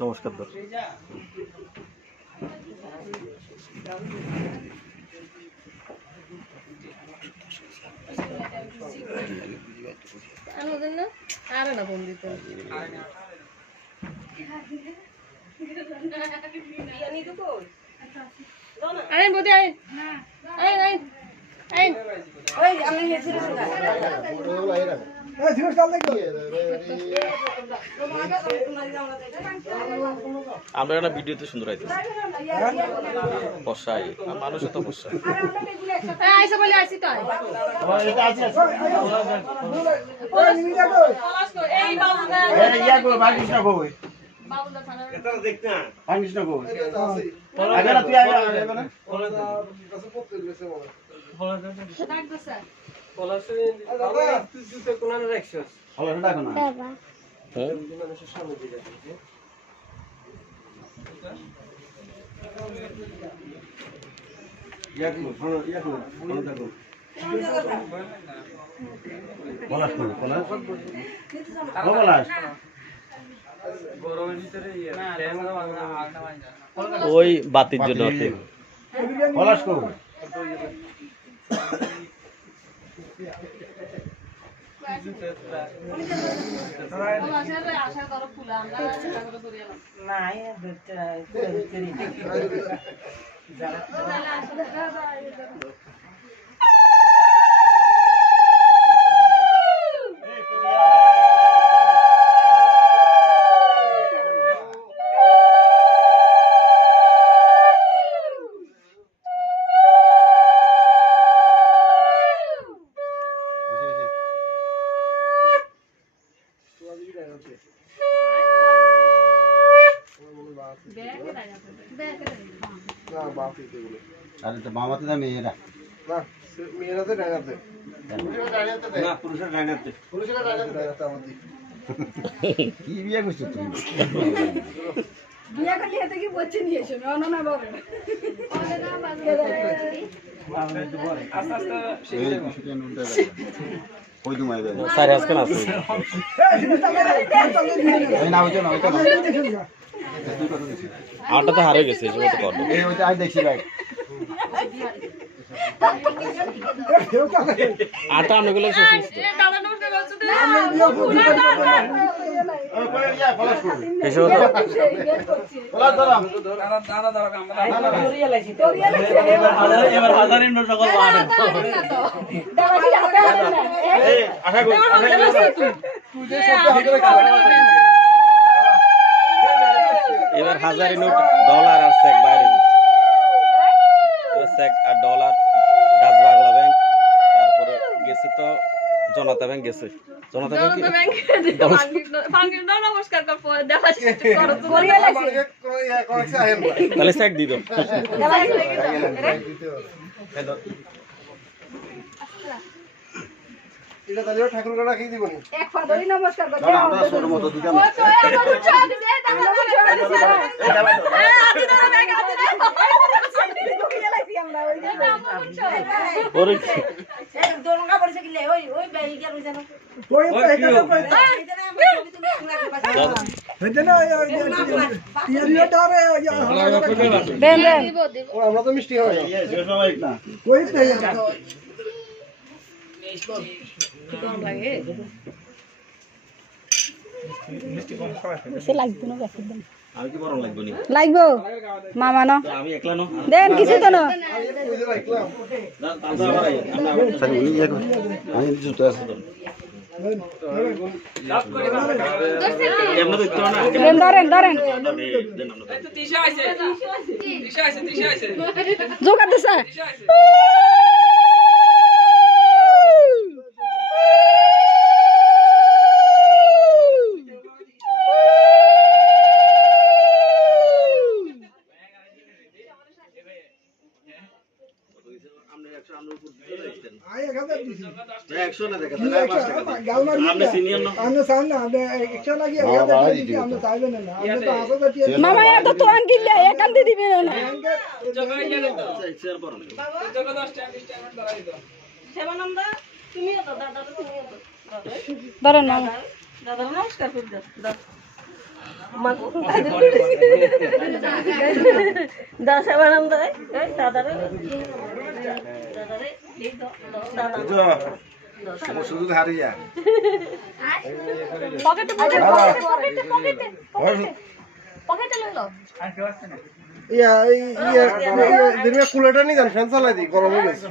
নমস্কার দর্শক। আমরা একটা ভিডিওতে সুন্দর আইতেছি বর্ষায় মানুষ তো বর্ষা ওই বাতির জন্য মামাতে না মেয়েরা না মেয়েরা তো ডাইনাতে না পুরুষের ডাইনাতে আমাদের কি বিয়ে করছিস তুই বিয়ে করলে এত কি বলছিস নিয়ে এসো না না বাবা আস্তে আস্তে শিখে যাবো কই দুমাই দেব স্যার আজকে না আছে এই না হইতো না আটা তো হারিয়ে গেছে এসব তো কর এই ওইটা আই দেখছি ভাই আটা আমগুলো শেষ হইছে দাদা নমস্কার বলছো তো এসব তো বলা দাদা দাদা কাম দাদা দরিয়া লাইছি এবার হাজারিন সকল বাড়ে এই আশা করি তুই যে সব হাতে কাজ এবার হাজারি নোট ডলার আর চেক বাইরে চেক আর ডলার ডাচ বাংলা ব্যাংক তারপরে গেছে তো জনতা ব্যাংক গেছে জনতা ব্যাংক নমস্কার তাহলে চেক দিত এটা তাহলে ঠাকুর গড়া কি দিবনি এক ফাদরি নমস্কার করতে আমরা ছোট মত দুটা না ওরে এই দরঙ্গা পড়ছে কি ওই ওই বেই গেল জানো ওই তো এটা হইতে না ইয়ারিও ডারে দেন দেন আমরা তো মিষ্টি হয় জয় সবাই না কই তো কম লাগে লাগবে না একদম আর কি বড় লাগবে নি লাগবে মামা না আমি একলা না দেন কিছু তো না আমি জুতো আছে তো ধরেন ধরেন তিশা আছে জোগাড় দিছে আমরা 100 আমরা উপর দিয়ে 100 না দেখা তাহলে 5 টাকা গাল মারি আপনি সিনিয়র না আপনি সান না আপনি 100 লাগিয়ে ইয়া দেখি আপনি চাইবেন না আপনি তো আসো গতি মামা এত তো আন কিনলে একান দি দিবেন না জগাই গেলে তো শেয়ার করুন জগা 10 টাকা 20 টাকা ধরাই দাও সেবানন্দ তুমিও তো দাদা তুমিও তো ধরেন মামা দাদা নমস্কার করে দাও মাগো দাদা সেবানন্দ এই দাদারে এই দাদা শুধু হারিয়া পকেটে পকেটে লইলো ইয়া দিনে কুলাটা নি জান ফ্যান চালাই দি গরম হয়ে গেছে